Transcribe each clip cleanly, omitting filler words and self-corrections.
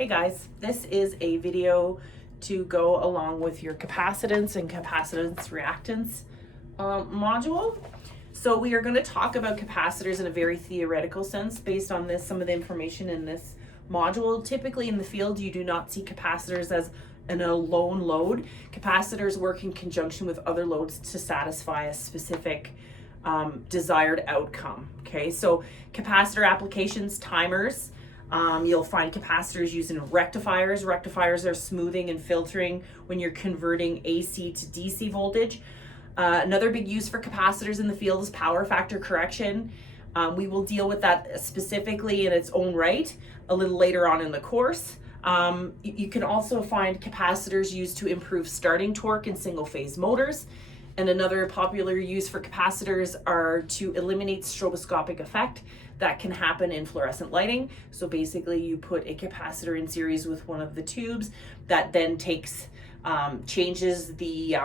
Hey guys, this is a video to go along with your capacitance and capacitance reactance module. So we are going to talk about capacitors in a very theoretical sense based on some of the information in this module. Typically in the field, you do not see capacitors as a lone load. Capacitors work in conjunction with other loads to satisfy a specific desired outcome. Okay, so capacitor applications, timers. You'll find capacitors used in rectifiers. Rectifiers are smoothing and filtering when you're converting AC to DC voltage. Another big use for capacitors in the field is power factor correction. We will deal with that specifically in its own right a little later on in the course. You can also find capacitors used to improve starting torque in single phase motors. And another popular use for capacitors are to eliminate stroboscopic effect that can happen in fluorescent lighting. So basically you put a capacitor in series with one of the tubes that then changes the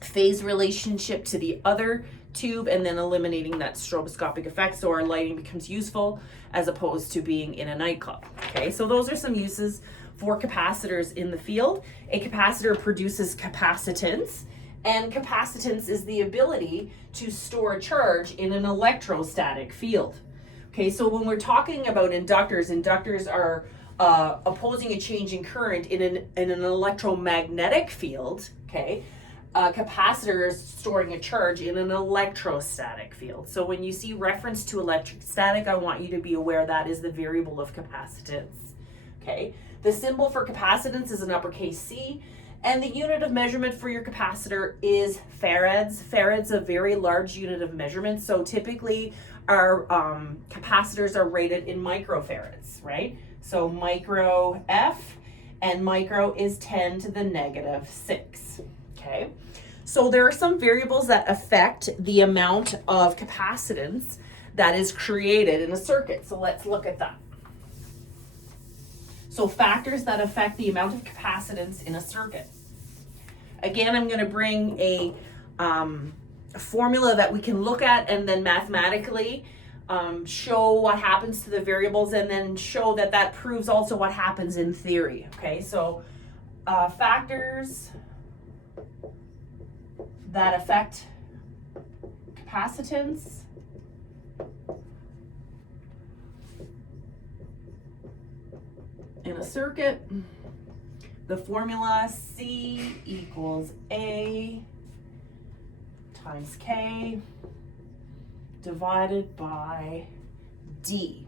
phase relationship to the other tube and then eliminating that stroboscopic effect, so our lighting becomes useful as opposed to being in a nightclub. Okay, so those are some uses for capacitors in the field. A capacitor produces capacitance, and capacitance is the ability to store a charge in an electrostatic field. Okay, so when we're talking about inductors are opposing a change in current in an electromagnetic field. Okay, a capacitor is storing a charge in an electrostatic field. So when you see reference to electrostatic, I want you to be aware that is the variable of capacitance. Okay, the symbol for capacitance is an uppercase C. And the unit of measurement for your capacitor is farads. Farads a very large unit of measurement. So typically our capacitors are rated in microfarads, right? So micro F, and micro is 10 to the negative 6, okay? So there are some variables that affect the amount of capacitance that is created in a circuit. So let's look at that. So factors that affect the amount of capacitance in a circuit. Again, I'm going to bring a formula that we can look at and then mathematically show what happens to the variables, and then show that proves also what happens in theory. Okay, so factors that affect capacitance. In a circuit, the formula C equals A times K divided by D.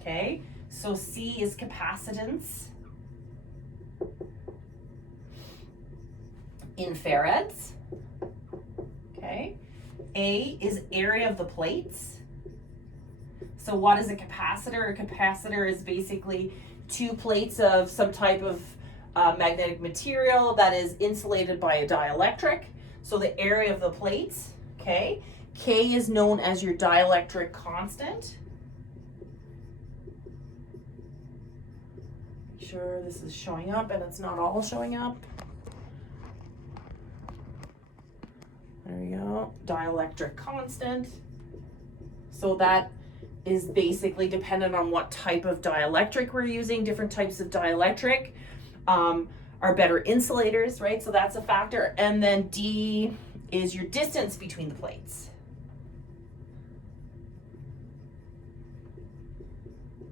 Okay, so C is capacitance in farads. Okay, A is area of the plates. So what is a capacitor? A capacitor is basically two plates of some type of magnetic material that is insulated by a dielectric. So the area of the plates, okay? K is known as your dielectric constant. Make sure this is showing up and it's not all showing up. There we go, dielectric constant. So that is basically dependent on what type of dielectric we're using. Different types of dielectric are better insulators, right? So that's a factor. And then D is your distance between the plates.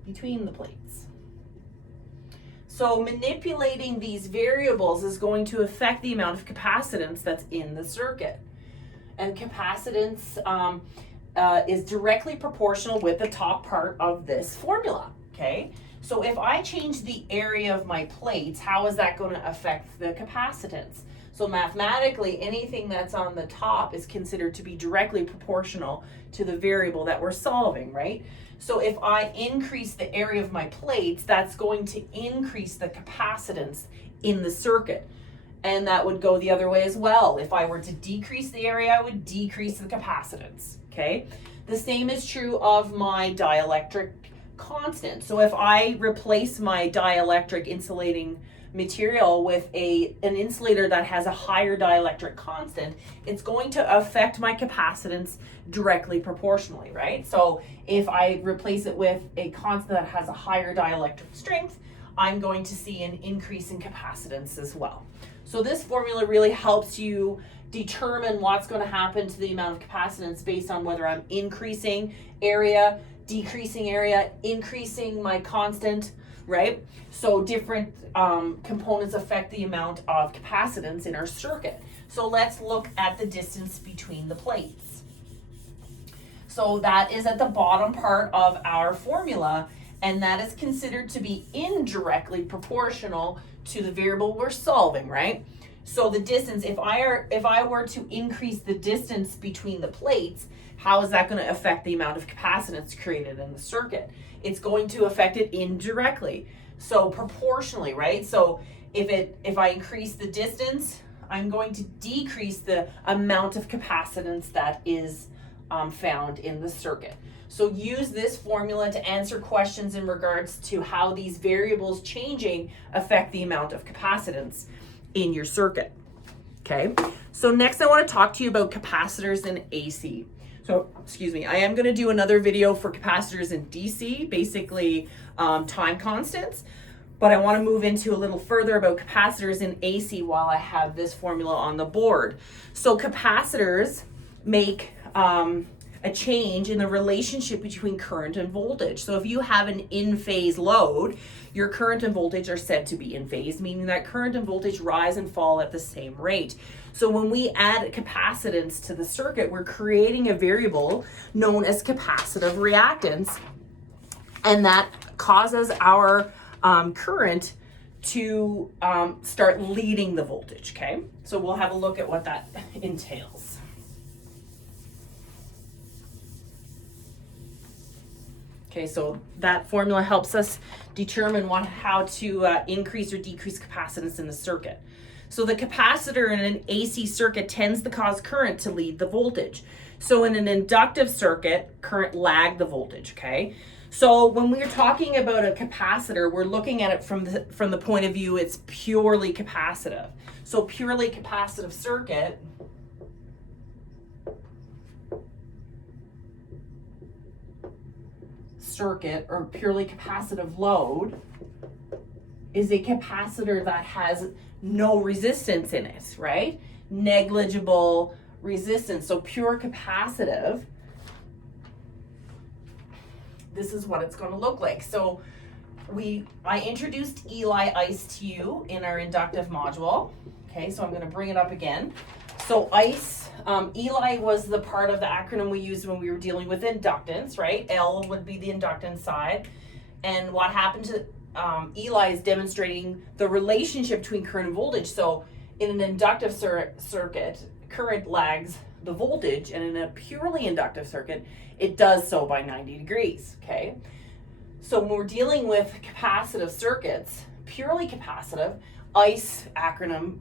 Between the plates. So manipulating these variables is going to affect the amount of capacitance that's in the circuit. And capacitance is directly proportional with the top part of this formula, okay? So if I change the area of my plates, how is that going to affect the capacitance? So mathematically, anything that's on the top is considered to be directly proportional to the variable that we're solving, right? So if I increase the area of my plates, that's going to increase the capacitance in the circuit. And that would go the other way as well. If I were to decrease the area, I would decrease the capacitance. Okay, the same is true of my dielectric constant. So if I replace my dielectric insulating material with an insulator that has a higher dielectric constant, it's going to affect my capacitance directly proportionally, right? So if I replace it with a constant that has a higher dielectric strength, I'm going to see an increase in capacitance as well. So this formula really helps you determine what's going to happen to the amount of capacitance based on whether I'm increasing area, decreasing area, increasing my constant, right? So different components affect the amount of capacitance in our circuit. So let's look at the distance between the plates. So that is at the bottom part of our formula, and that is considered to be indirectly proportional to the variable we're solving, right? So the distance, if I were to increase the distance between the plates, how is that going to affect the amount of capacitance created in the circuit? It's going to affect it indirectly. So proportionally, right? So if I increase the distance, I'm going to decrease the amount of capacitance that is found in the circuit. So use this formula to answer questions in regards to how these variables changing affect the amount of capacitance in your circuit. Okay, so next I want to talk to you about capacitors in AC. So, excuse me, I am going to do another video for capacitors in DC, basically time constants, but I want to move into a little further about capacitors in AC while I have this formula on the board. So capacitors make a change in the relationship between current and voltage. So if you have an in-phase load, your current and voltage are said to be in phase, meaning that current and voltage rise and fall at the same rate. So when we add capacitance to the circuit, we're creating a variable known as capacitive reactance, and that causes our current to start leading the voltage, okay? So we'll have a look at what that entails. Okay, so that formula helps us determine how to increase or decrease capacitance in the circuit. So the capacitor in an AC circuit tends to cause current to lead the voltage. So in an inductive circuit, current lag the voltage, okay? So when we're talking about a capacitor, we're looking at it from the point of view it's purely capacitive. So purely capacitive circuit or purely capacitive load is a capacitor that has no resistance in it, right? Negligible resistance. So pure capacitive, this is what it's going to look like. So I introduced Eli ICE to you in our inductive module. Okay, so I'm going to bring it up again. So ICE, Eli was the part of the acronym we used when we were dealing with inductance, right? L would be the inductance side. And what happened to Eli is demonstrating the relationship between current and voltage. So in an inductive circuit, current lags the voltage, and in a purely inductive circuit, it does so by 90 degrees, okay? So when we're dealing with capacitive circuits, purely capacitive, ICE acronym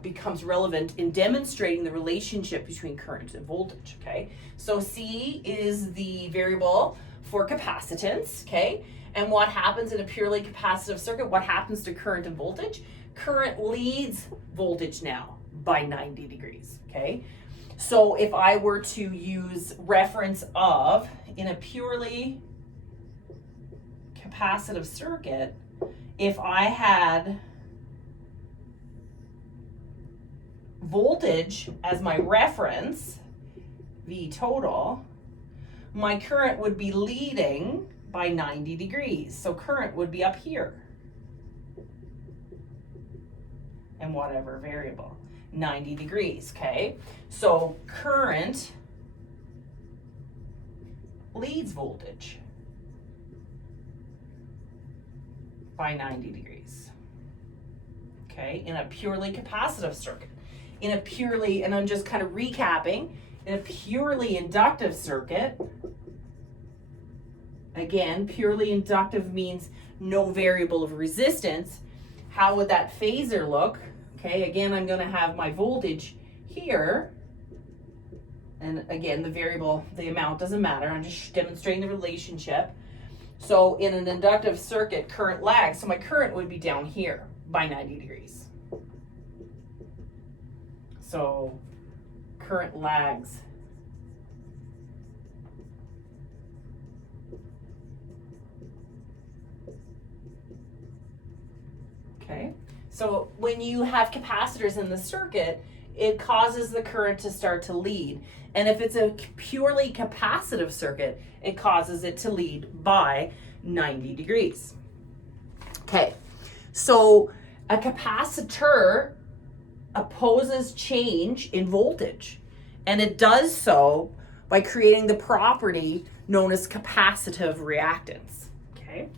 becomes relevant in demonstrating the relationship between current and voltage, okay? So C is the variable for capacitance, okay? And what happens in a purely capacitive circuit? What happens to current and voltage? Current leads voltage now by 90 degrees, okay? So if I were to use reference of, in a purely capacitive circuit, if I had voltage as my reference, V total, my current would be leading by 90 degrees. So current would be up here. And whatever variable, 90 degrees, okay? So current leads voltage by 90 degrees, okay, in a purely capacitive circuit. In a purely, and I'm just kind of recapping, in a purely inductive circuit, again, purely inductive means no variable of resistance. How would that phasor look? Okay, again, I'm going to have my voltage here. And again, the variable, the amount doesn't matter. I'm just demonstrating the relationship. So in an inductive circuit, current lags. So my current would be down here, by 90 degrees. So current lags. Okay, so when you have capacitors in the circuit, it causes the current to start to lead. And if it's a purely capacitive circuit, it causes it to lead by 90 degrees. Okay, so a capacitor opposes change in voltage, and it does so by creating the property known as capacitive reactance. Okay.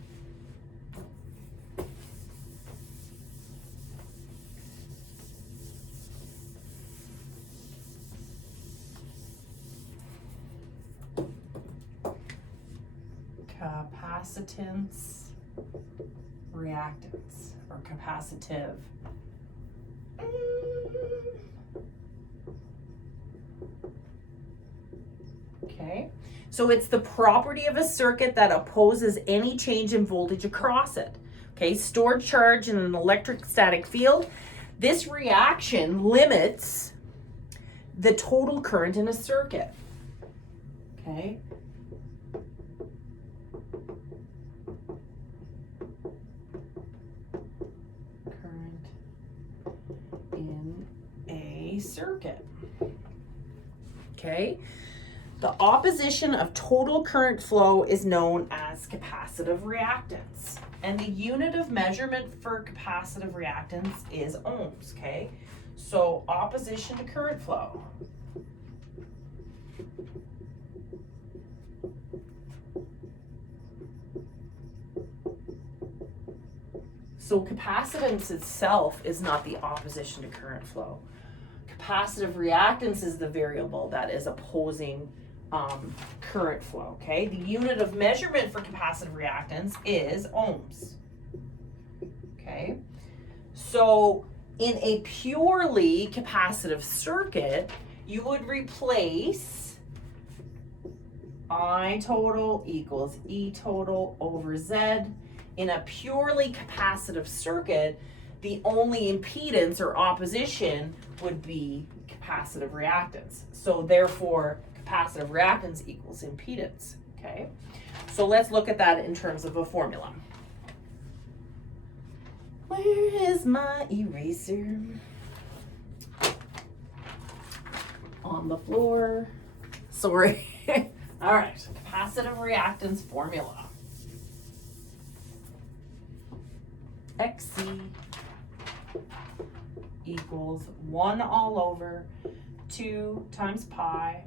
Capacitance reactance, or capacitive. Okay, so it's the property of a circuit that opposes any change in voltage across it. Okay, stored charge in an electrostatic field. This reaction limits the total current in a circuit. Okay. Current in a circuit. Okay. The opposition of total current flow is known as capacitive reactance. And the unit of measurement for capacitive reactance is ohms, okay? So opposition to current flow. So capacitance itself is not the opposition to current flow. Capacitive reactance is the variable that is opposing current flow, okay? The unit of measurement for capacitive reactance is ohms, okay? So in a purely capacitive circuit, you would replace I total equals E total over Z. In a purely capacitive circuit, the only impedance or opposition would be capacitive reactance. So therefore, capacitive reactance equals impedance, okay? So let's look at that in terms of a formula. Where is my eraser? On the floor. Sorry. All right, capacitive reactance formula. XC equals 1 all over 2 times pi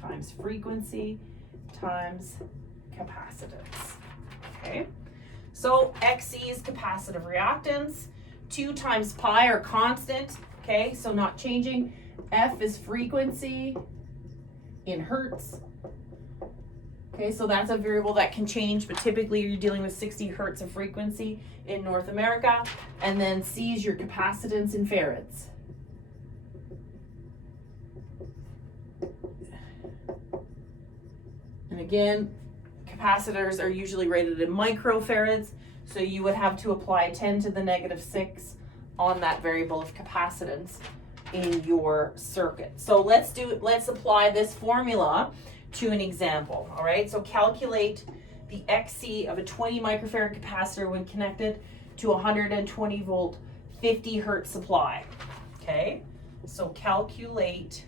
times frequency times capacitance. Okay, so XC is capacitive reactance, 2 times pi are constant, okay, so not changing. F is frequency in hertz. Okay, so that's a variable that can change, but typically you're dealing with 60 hertz of frequency in North America. And then C is your capacitance in farads. And again, capacitors are usually rated in microfarads, so you would have to apply 10 to the negative 6 on that variable of capacitance in your circuit. So let's apply this formula to an example. All right, so calculate the XC of a 20 microfarad capacitor when connected to a 120 volt 50 hertz supply. Okay, so calculate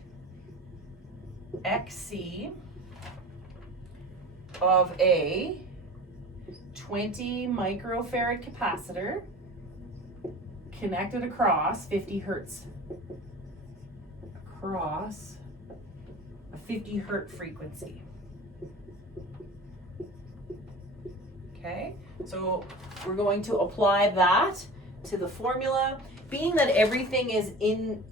XC of a 20 microfarad capacitor connected across 50 hertz, across a 50 hertz frequency. Okay, so we're going to apply that to the formula. Being that everything is in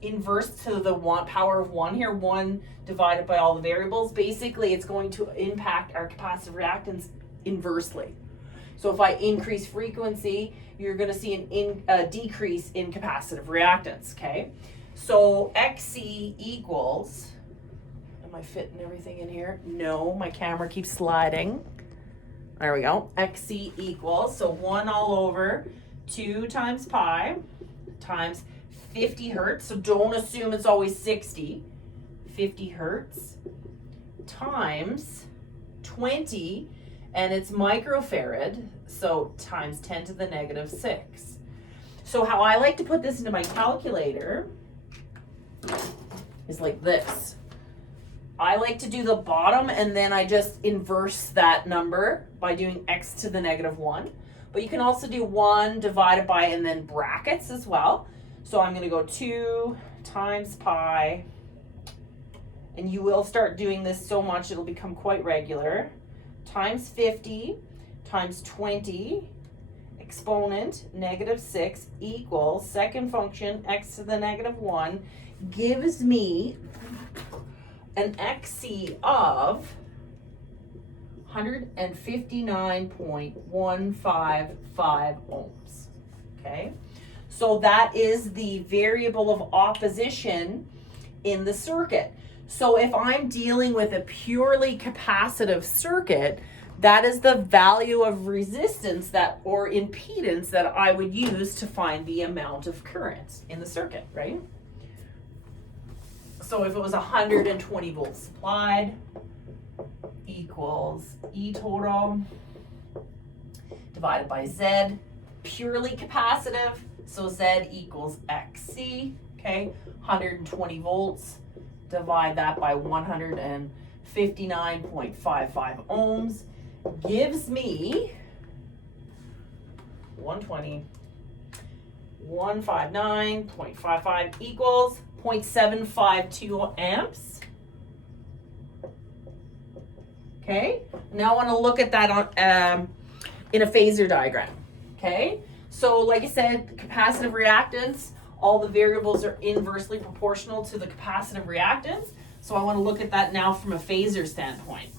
inverse to the power of 1 here, 1 divided by all the variables, basically it's going to impact our capacitive reactance inversely. So if I increase frequency, you're going to see a decrease in capacitive reactance, okay? So XC equals, am I fitting everything in here? No, my camera keeps sliding. There we go. XC equals, so 1 all over 2 times pi times 50 hertz. So don't assume it's always 60. 50 hertz times 20, and it's microfarad, so times 10 to the negative 6. So how I like to put this into my calculator is like this. I like to do the bottom and then I just inverse that number by doing x to the negative 1. But you can also do 1 divided by and then brackets as well. So I'm going to go 2 times pi, and you will start doing this so much it'll become quite regular, times 50 times 20 exponent negative 6 equals second function x to the negative 1 gives me an XC of 159.155 ohms. Okay, so that is the variable of opposition in the circuit. So if I'm dealing with a purely capacitive circuit, that is the value of resistance that or impedance that I would use to find the amount of current in the circuit, right? So if it was 120 volts supplied equals E total divided by Z, purely capacitive, so Z equals XC, okay? 120 volts, divide that by 159.55 ohms, gives me 159.55 equals 0.752 amps. Okay, now I want to look at that on in a phasor diagram. Okay, so like I said, capacitive reactance, all the variables are inversely proportional to the capacitive reactance. So I want to look at that now from a phasor standpoint.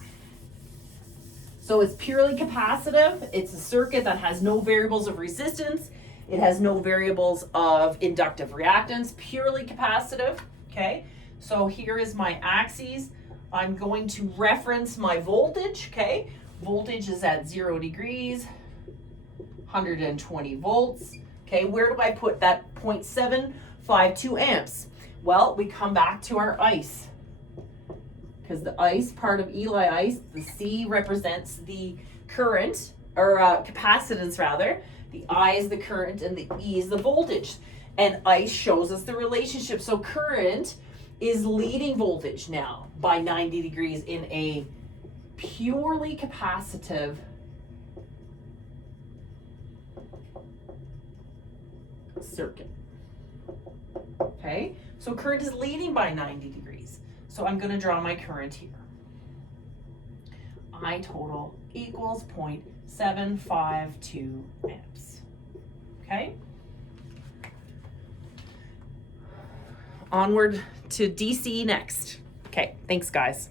So it's purely capacitive. It's a circuit that has no variables of resistance. It has no variables of inductive reactance, purely capacitive. Okay, so here is my axes. I'm going to reference my voltage. Okay, voltage is at 0 degrees, 120 volts. Okay, where do I put that 0.752 amps? Well, we come back to our ice, because the ice part of Eli ice, the C represents the current, or capacitance rather. The I is the current and the E is the voltage. And ice shows us the relationship. So current is leading voltage now by 90 degrees in a purely capacitive circuit. Okay, so current is leading by 90 degrees. So I'm going to draw my current here. I total equals 0.752 amps. Okay. Onward to DC next. Okay, thanks guys.